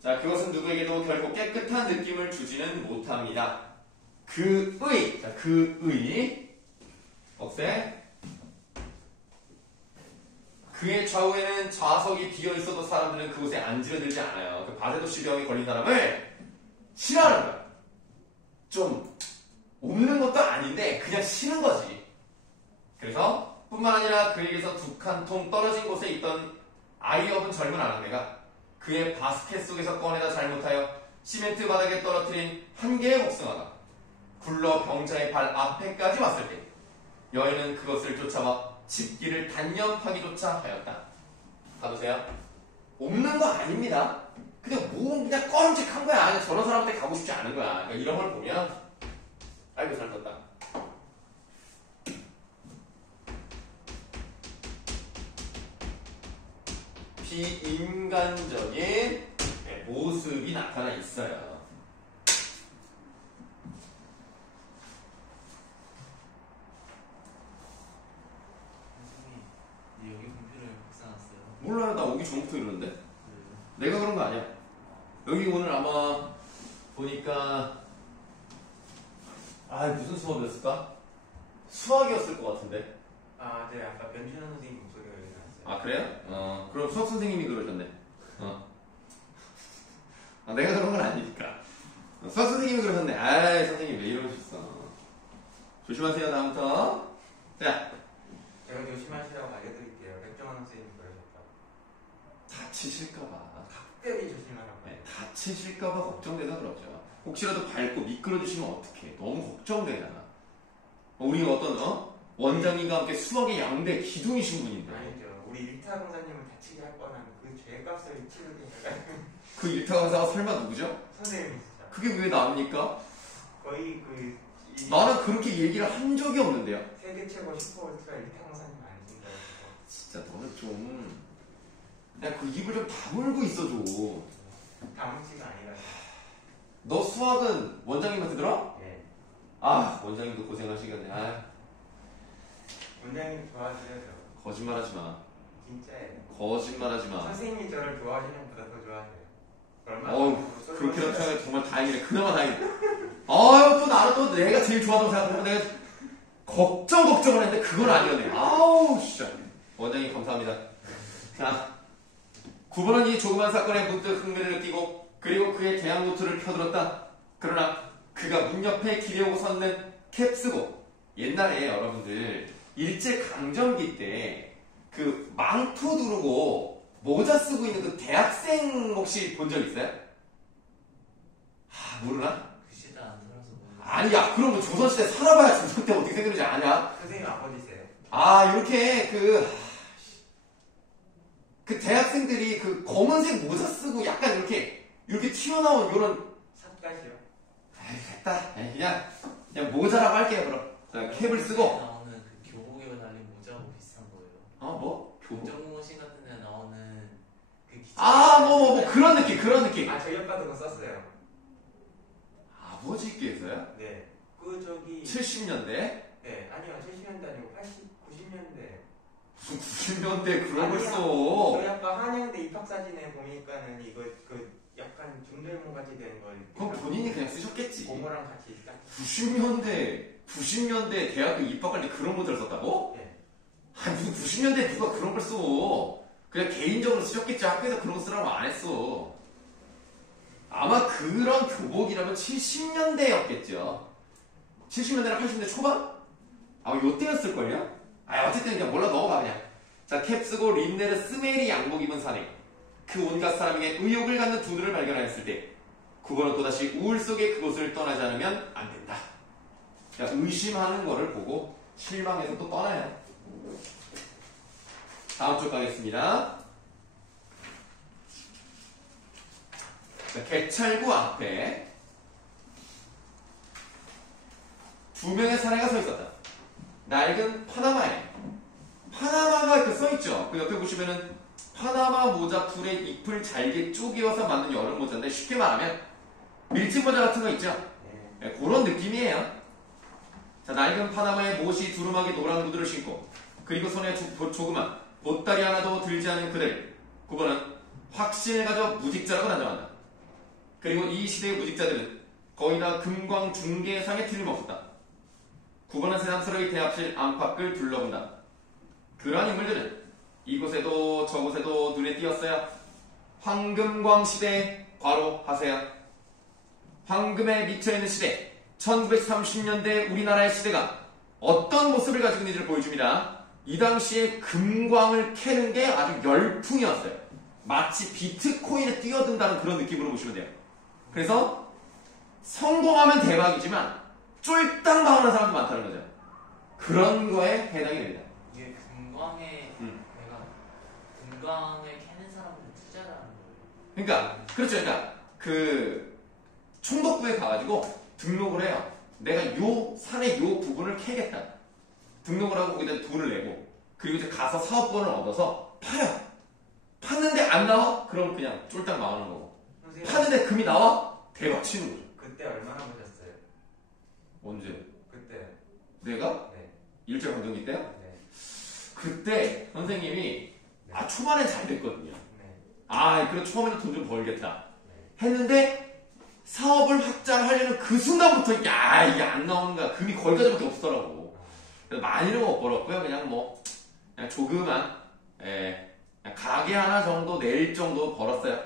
자, 그것은 누구에게도 결코 깨끗한 느낌을 주지는 못합니다. 그의 억세 그의 좌우에는 좌석이 비어 있어도 사람들은 그곳에 앉으려 들지 않아요. 그 바세도시병에 걸린 사람을 싫어하는 거야. 좀 없는 것도 아닌데 그냥 싫은 거지. 그래서 뿐만 아니라 그에게서 두 칸 통 떨어진 곳에 있던 아이 없은 젊은 아낙네가 그의 바스켓 속에서 꺼내다 잘못하여 시멘트 바닥에 떨어뜨린 한 개의 복숭아가 굴러 병자의 발 앞에까지 왔을 때 여인은 그것을 쫓아와 집기를 단념하기조차 하였다. 봐보세요. 없는 거 아닙니다. 그냥 그냥 꺼름직한 거야. 그냥 저런 사람한테 가고 싶지 않은 거야. 그러니까 이런 걸 보면 아이고 잘 떴다. 비인간적인 모습이 나타나 있어요. 여기 컴퓨터를 박사놨어요. 몰라요. 나 오기 전부터 이러는데. 내가 그런 거 아니야. 여기 오늘 아마 보니까 무슨 수업이었을까? 수학이었을 것 같은데. 네, 아까 변준환 선생님 목소리가 여기 나왔어요. 그래요? 그럼 수학 선생님이 그러셨네. 내가 그런 건 아니니까. 수학 선생님이 그러셨네. 선생님 왜 이러셨어? 조심하세요, 다음부터. 자, 제가 조심하시라고 알려드릴게요. 백종원 선생님이 그러셨다고. 다치실까봐. 특별히 조심하라고. 다치실까봐 걱정돼서 그러죠. 혹시라도 밟고 미끄러지시면 어떡해. 너무 걱정되잖아. 우리 원장님과 함께 수학의 양대 기둥이신 분인데. 아니죠. 우리 일타 강사님을 다치게 할 뻔한 그 죄값을 치르게 그 일타 강사가 설마 누구죠? 선생님이시죠. 그게 왜 나옵니까? 거의 나는 그렇게 얘기를 한 적이 없는데요. 세계 최고 슈퍼울트라 일타 강사님 아니신가요? 진짜 너는 좀 내가 그 입을 좀 다물고 있어줘. 다문지가 아니라. 너 수학은 원장님한테 들어? 예. 원장님도 고생하시겠네. 원장님 좋아하세요 저? 거짓말하지 마. 진짜예요. 거짓말하지 마. 선생님이 저를 좋아하시는 것보다 더 좋아하세요. 얼마나 어우, 그렇게 생각하면 정말 다행이네. 그나마 다행이네. 아유, 또 나는 또 내가 제일 좋아하던 생각하면 내가 걱정을 했는데 그건 아니었네. 아우, 진짜. 원장님 감사합니다. 자, 9번은 이 조그만 사건에 문득 흥미를 느끼고 그리고 그의 대학 노트를 펴들었다. 그러나 그가 문 옆에 기대오고 섰는 캡 쓰고 옛날에 여러분들 일제강점기 때 그 망토 두르고 모자 쓰고 있는 그 대학생 혹시 본 적 있어요? 아, 모르나? 그 시대 안 살아서 모르겠어요. 아니야, 그럼 조선시대 살아봐야 조선 때 어떻게 생겼는지 아냐? 선생님 아버지세요? 아, 이렇게 그 대학생들이 그 검은색 모자 쓰고 약간 이렇게 튀어나온 요런. 삿갓이요? 에이, 됐다. 에이, 그냥 모자라고 할게요, 그럼. 자, 캡을 쓰고. 나오는 그 교복에 달린 모자하고 비슷한 거예요. 뭐? 교복. 정모신 같은 데 나오는 그 기차. 그런 느낌. 아 저희 아빠도 그거 썼어요. 아버지께서요? 네. 그 저기 70년대? 네 아니요 70년대 아니고 80, 90년대. 무슨 90년대 그런 걸 아니야. 써. 저희 아빠 한양대 입학사진에 보니까는 이거 그 약간 중절모 같이 된 걸. 그럼 본인이 그냥 쓰셨겠지. 고모랑 같이 딱. 90년대 대학교 입학할 때 그런 모델을 썼다고? 네. 아니 무슨 90년대 누가 그런 걸 써. 그냥 개인적으로 쓰셨겠지. 학교에서 그런 거 쓰라고 안 했어. 아마 그런 교복이라면 70년대였겠죠. 70년대나 80년대 초반? 요때였을걸요? 어쨌든 그냥 몰라 넘어가 그냥. 자, 캡 쓰고 린네르 스메리 양복 입은 사내. 그 온갖 사람에게 의욕을 갖는 두 눈을 발견하였을 때 국어는 또다시 우울 속에 그곳을 떠나지 않으면 안 된다. 의심하는 거를 보고 실망해서 또 떠나요. 다음 쪽 가겠습니다. 자, 개찰구 앞에 두 명의 사내가 서 있었다. 낡은 파나마에 파나마가 이렇게 써있죠. 그 옆에 보시면은 파나마 모자 풀에 잎을 잘게 쪼개어서 만든 여름 모자인데 쉽게 말하면 밀짚 모자 같은 거 있죠. 네, 그런 느낌이에요. 자, 낡은 파나마에 못이 두루마기 노란 구두를 신고 그리고 손에 조그만 보따리 하나도 들지 않은 그들. 그거는 확신을 가져 무직자라고 단정한다. 그리고 이 시대의 무직자들은 거의 다 금광 중개상에 틀림없었다. 9번은 새삼스러이 대합실 안팎을 둘러본다. 그러한 인물들은 이곳에도 저곳에도 눈에 띄었어요. 황금광 시대 괄호 하세요. 황금에 미쳐있는 시대 1930년대 우리나라의 시대가 어떤 모습을 가지고 있는지를 보여줍니다. 이 당시에 금광을 캐는 게 아주 열풍이었어요. 마치 비트코인에 뛰어든다는 그런 느낌으로 보시면 돼요. 그래서 성공하면 대박이지만 쫄딱 망하는 사람도 많다는 거죠. 그런 거에 해당이 됩니다. 이게 금광에 내가 금광을 캐는 사람들 투자라는 거예요. 그러니까 그렇죠. 그 총독부에 가가지고 등록을 해요. 내가 요 산의 요 부분을 캐겠다. 등록을 하고 거기다 돈을 내고 그리고 이제 가서 사업권을 얻어서 팔아요. 팠는데 안 나와? 그럼 그냥 쫄딱 망하는 거고. 선생님 파는데 금이 나와? 대박 치는 거죠. 그때 얼마나 보셨어요? 언제? 그때 내가? 네. 일제강점기 때요? 네. 그때 선생님이 초반엔 잘 됐거든요. 네. 그래 처음에는 돈 좀 벌겠다 네. 했는데 사업을 확장하려는 그 순간부터 이게 안 나오는 거야. 금이 거기까지밖에 없더라고. 그래서 많이는 못 벌었고요. 그냥 조그만 그냥 가게 하나 정도 낼 정도 벌었어요.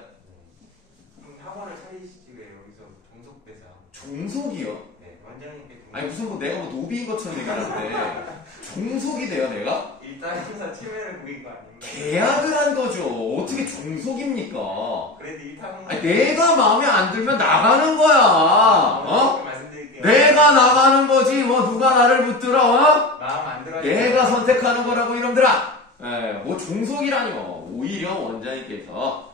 그럼 학원을 차리시지 왜 여기서 종속대사? 종속이요? 네. 원장님께 아니 무슨 내가 노비인 것처럼 얘기하는데 종속이 돼요 내가? 일단 행사 침해를 구인 거 아닌가? 계약을 한 거죠. 어떻게 종속입니까? 그래도 일타 아니, 내가 마음에 안 들면 나가는 거야. 말씀드릴게요. 내가 나가는 거지. 누가 나를 붙들어? 마음 안 들어. 내가 선택하는 거라고 이놈들아. 종속이라뇨. 오히려 원장님께서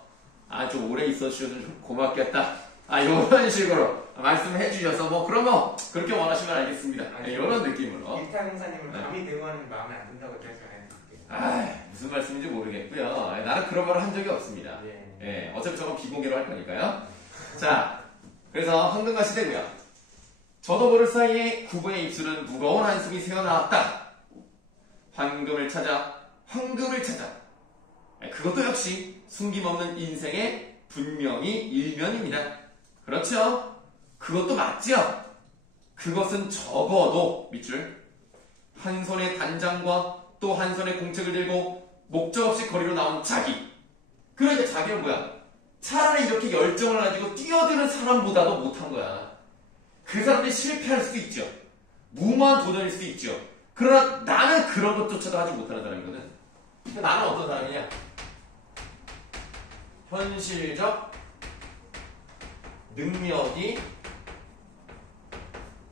좀 오래 있어주셔서 좀 고맙겠다. 이런 식으로 말씀해 주셔서 그러면 그렇게 원하시면 알겠습니다. 이런 느낌으로. 일타 행사님은 감히 대우하는 마음에 안 든다고 제가 전해드릴게요. 무슨 말씀인지 모르겠고요. 나는 그런 말을 한 적이 없습니다. 예. 어차피 저건 비공개로 할 거니까요. 자, 그래서 황금과 시대고요. 저도 모를 사이에 구부의 입술은 무거운 한숨이 새어나왔다. 황금을 찾아 황금을 찾아. 그것도 역시 숨김없는 인생의 분명히 일면입니다. 그렇죠? 그것도 맞죠? 그것은 적어도 밑줄 한 손에 단장과 또 한 손에 공책을 들고 목적 없이 거리로 나온 자기. 그러니까 자기는 뭐야? 차라리 이렇게 열정을 가지고 뛰어드는 사람보다도 못한 거야. 그 사람들이 실패할 수도 있죠. 무모한 도전일 수도 있죠. 그러나 나는 그런 것조차도 하지 못하는 사람이거든. 그러니까 나는 어떤 사람이냐? 현실적 능력이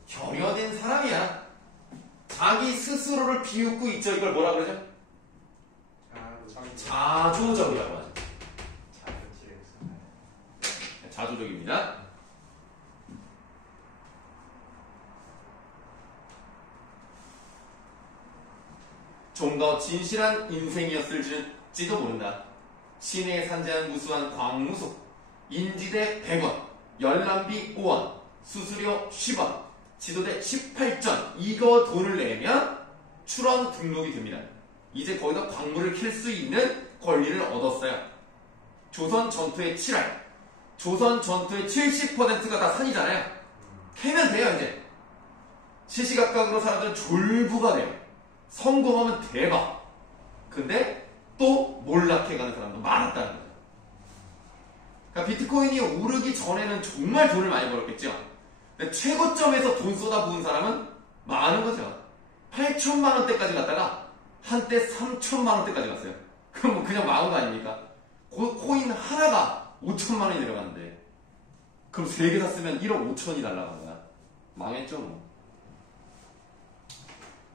결여된 사람이야. 자기 스스로를 비웃고 있죠. 이걸 뭐라 그러죠? 자조적이라고 하죠. 자조적입니다. 좀 더 진실한 인생이었을지도 모른다. 시내에 산재한 무수한 광무소, 인지대 100원, 열람비 5원, 수수료 10원, 지도대 18전. 이거 돈을 내면 출원 등록이 됩니다. 이제 거기다 광물을 캘 수 있는 권리를 얻었어요. 조선 전투의 7할, 조선 전투의 70%가 다 산이잖아요. 캐면 돼요. 이제 시시각각으로 사람들은 졸부가 돼요. 성공하면 대박. 근데 또 몰락해가는 사람도 많았다는 거예요. 그러니까 비트코인이 오르기 전에는 정말 돈을 많이 벌었겠죠. 근데 최고점에서 돈 쏟아부은 사람은 많은 거죠. 8천만 원대까지 갔다가 한때 3천만 원대까지 갔어요. 그럼 뭐 그냥 망한 거 아닙니까? 코인 하나가 5천만 원이 내려갔는데 그럼 3개 샀으면 1억 5천이 날라간 거야. 망했죠 뭐.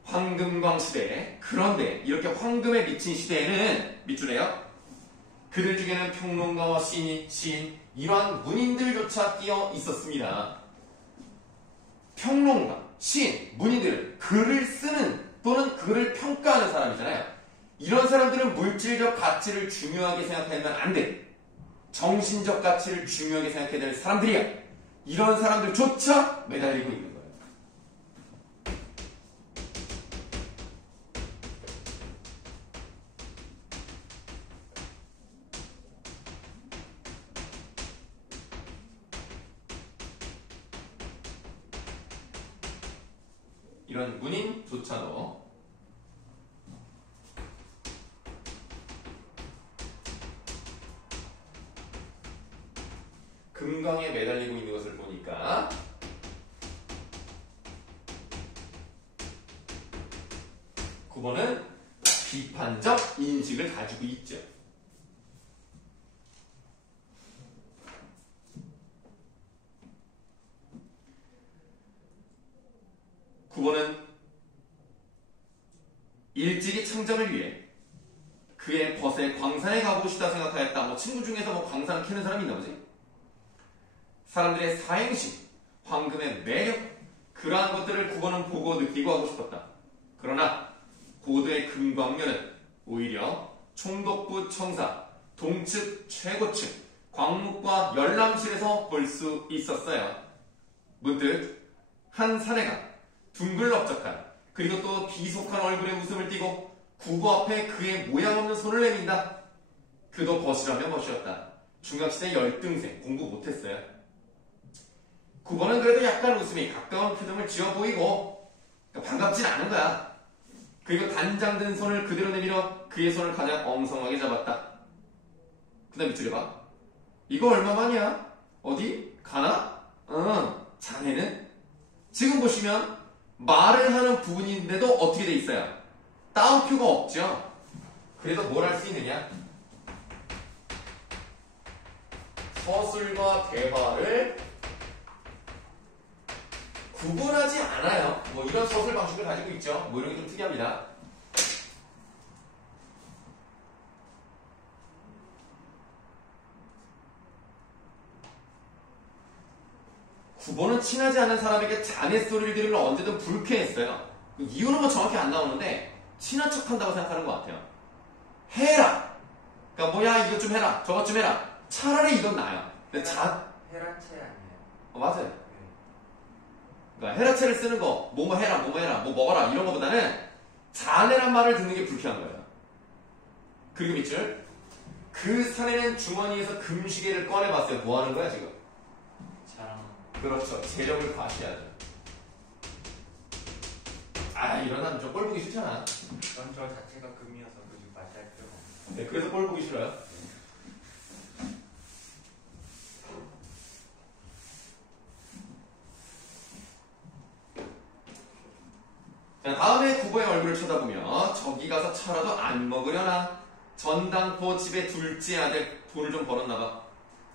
황금광 시대. 그런데 이렇게 황금에 미친 시대에는 밑줄에요. 그들 중에는 평론가와 시인, 이러한 문인들조차 끼어 있었습니다. 평론가, 시인, 문인들, 글을 쓰는 또는 글을 평가하는 사람이잖아요. 이런 사람들은 물질적 가치를 중요하게 생각하면 안 돼. 정신적 가치를 중요하게 생각해야 될 사람들이야. 이런 사람들조차 매달리고 있는 거예요. 이런 문인조차도 금강에 매달리고 있는 것을 보니까 구번은 비판적 인식을 가지고 있죠. 구번은 일찍이 창작을 위해 그의 벗에 광산에 가보고 싶다 생각하였다. 뭐 친구 중에서 뭐 광산을 캐는 사람이 있나 보지? 사람들의 사행시, 황금의 매력, 그러한 것들을 구번은 보고 느끼고 하고 싶었다. 그러나 고도의 금광렬은 오히려 총독부 청사, 동측 최고층, 광목과 열람실에서 볼 수 있었어요. 문득 한 사내가 둥글럽적한 그리고 또 비속한 얼굴에 웃음을 띠고 구보 앞에 그의 모양 없는 손을 내민다. 그도 벗이라면 벗이었다. 중학시대 열등생, 공부 못했어요. 구번은 그래도 약간 웃음이 가까운 표정을 지어 보이고 반갑진 않은 거야. 그리고 단장 든 손을 그대로 내밀어 그의 손을 가장 엉성하게 잡았다. 그 다음 밑줄에 봐. 이거 얼마만이야? 어디? 가나? 응. 자네는? 지금 보시면 말을 하는 부분인데도 어떻게 돼 있어요? 따옴표가 없죠. 그래서 뭘 할 수 있느냐? 서술과 대화를 구분하지 않아요. 뭐 이런 서술 방식을 가지고 있죠. 뭐 이런 게 좀 특이합니다. 구번은 친하지 않은 사람에게 자네 소리를 들으면 언제든 불쾌했어요. 이유는 뭐 정확히 안 나오는데 친한 척한다고 생각하는 것 같아요. 해라. 그러니까 뭐야 이것 좀 해라. 저것 좀 해라. 차라리 이건 나아요. 근데 헤라체 아니에요? 맞아요. 그러니까 헤라체를 쓰는 거, 뭐뭐 해라, 뭐뭐 해라, 뭐 먹어라 이런 거보다는 자네란 말을 듣는 게 불쾌한 거예요. 그리고 밑줄. 그 사내는 주머니에서 금시계를 꺼내봤어요. 뭐 하는 거야 지금? 자랑. 그렇죠. 재력을 과시하죠. 아 이러다 좀 꼴 보기 싫잖아. 전 저 자체가 금이어서 굳이 마시할 필요가 없어요. 네, 그래서 꼴 보기 싫어요. 자, 다음에 국어의 얼굴을 쳐다보며 저기 가서 차라도 안 먹으려나. 전당포 집의 둘째 아들 돈을 좀 벌었나봐.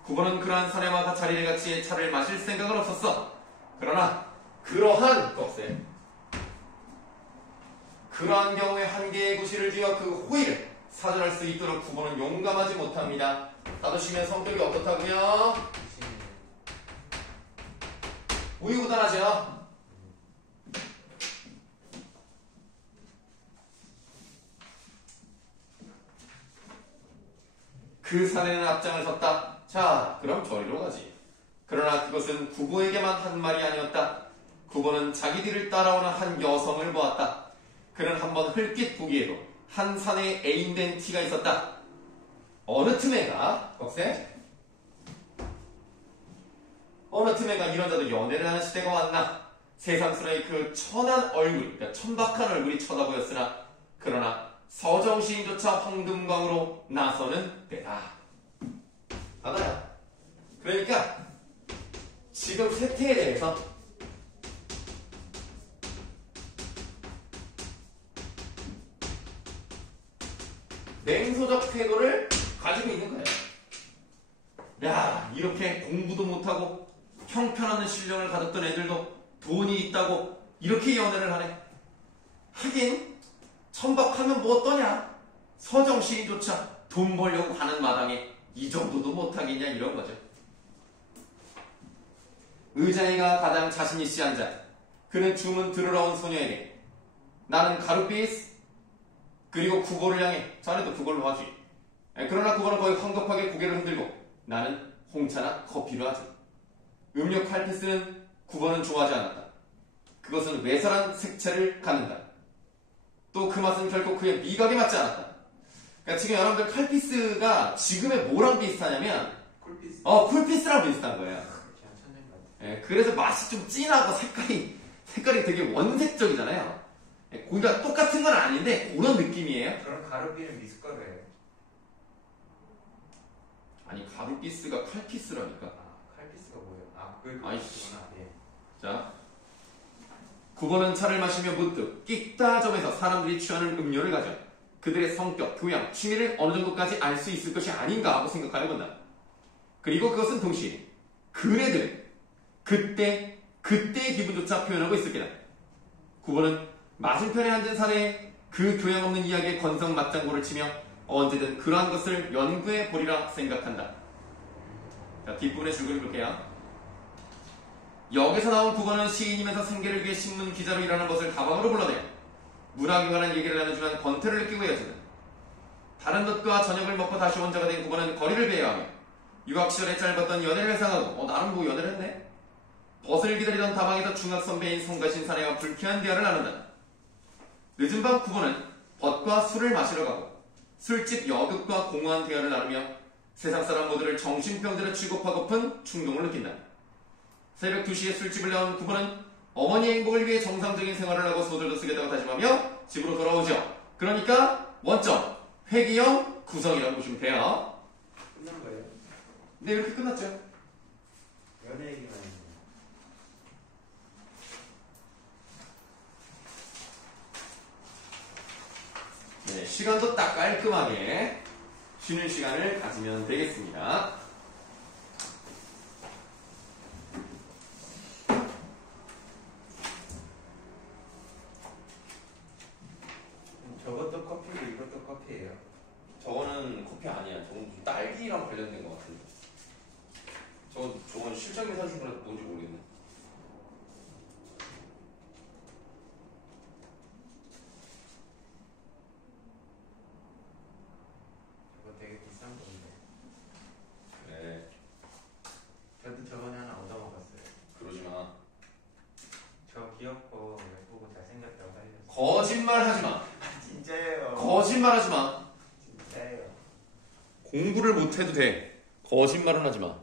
국어는 그러한 사내와 자리를 같이 차를 마실 생각은 없었어. 그러나 그러한 꺽쇠 그러한 경우에 한 개의 구실을 쥐어 그 호의를 사전할 수 있도록 국어는 용감하지 못합니다. 따두시면 성격이 어떻다고요? 우유부단하죠. 그 사내는 앞장을 섰다. 자, 그럼 저리로 가지. 그러나 그것은 구보에게만 한 말이 아니었다. 구보는 자기 뒤를 따라오는 한 여성을 보았다. 그는 한번 흘낏 보기에도 한 사내의 애인된 티가 있었다. 어느 틈에가 꺽쇠? 어느 틈에가 이런 자도 연애를 하는 시대가 왔나. 세상스러이 그 천한 얼굴, 그러니까 천박한 얼굴이 쳐다보였으나 그러나 서정시인조차 황금광으로 나서는 때다. 봐봐요. 그러니까 지금 세태에 대해서 냉소적 태도를 가지고 있는 거예요. 야, 이렇게 공부도 못하고 형편없는 실력을 가졌던 애들도 돈이 있다고 이렇게 연애를 하네. 하긴 천박하면 뭐 어떠냐. 서정시인조차 돈 벌려고 가는 마당에 이 정도도 못하겠냐 이런 거죠. 의자이가 가장 자신있이 앉아 그는 주문 들으러 온 소녀에게 나는 가루비스 그리고 국어를 향해 자네도 그걸로 하지. 그러나 그거는 거의 황급하게 고개를 흔들고 나는 홍차나 커피로 하지. 음료 칼피스는 국어는 좋아하지 않았다. 그것은 외설한 색채를 갖는다. 또 그 맛은 결코 그의 미각에 맞지 않았다. 그러니까 지금 여러분들 칼피스가 지금의 뭐랑 비슷하냐면 쿨피스. 쿨피스랑 비슷한 거예요. 그냥 천년 같아. 그래서 맛이 좀 진하고 색깔이 되게 원색적이잖아요. 고기가 똑같은 건 아닌데 그런 느낌이에요. 저는 가루비는 미숫가루예요. 아니 가루피스가 칼피스라니까. 아, 칼피스가 뭐예요? 아, 그게 아이씨. 그거구나. 예. 자, 국어는 차를 마시며 문득 끽다점에서 사람들이 취하는 음료를 가져 그들의 성격, 교양, 취미를 어느 정도까지 알 수 있을 것이 아닌가 하고 생각하여 본다. 그리고 그것은 동시에 그네들은 그때의 기분조차 표현하고 있을 게다. 국어는 맞은편에 앉은 사내의 그 교양 없는 이야기에 건성 맞장구를 치며 언제든 그러한 것을 연구해 보리라 생각한다. 자, 뒷부분의 줄거리 볼게요. 여기서 나온 국어는 시인이면서 생계를 위해 신문 기자로 일하는 것을 가방으로 불러내어 문학에 관한 얘기를 나눠주는 권태를 느끼고 헤어진다. 다른 것과 저녁을 먹고 다시 혼자가 된 국어는 거리를 배회하며 유학 시절에 짧았던 연애를 회상하고 나름 뭐 연애를 했네? 벗을 기다리던 다방에서 중학 선배인 성가신 사내와 불쾌한 대화를 나눈다. 늦은 밤 국어는 벗과 술을 마시러 가고 술집 여급과 공허한 대화를 나누며 세상 사람 모두를 정신병자로 취급하고픈 충동을 느낀다. 새벽 2시에 술집을 나온 국어는 어머니의 행복을 위해 정상적인 생활을 하고 소설도 쓰겠다고 다짐하며 집으로 돌아오죠. 그러니까 원점 회귀형 구성이라고 보시면 돼요. 끝난 거예요? 네, 이렇게 끝났죠. 연애 얘기만 했는데. 네, 시간도 딱 깔끔하게 쉬는 시간을 가지면 되겠습니다. 저것도 커피고 이것도 커피예요. 저거는 커피 아니야. 저건 무슨 딸기랑 관련된 것 같은데. 저건 실장님 사준 거라 뭔지 모르겠네. 저거 되게 비싼 건데. 그래, 저도 저번에 하나 얻어먹었어요. 그러지 마. 저 귀엽고 예쁘고 잘생겼다고 살렸어요. 거짓말 하지 마. 거짓말하지 마. 진짜예요. 공부를 못해도 돼. 거짓말은 하지 마.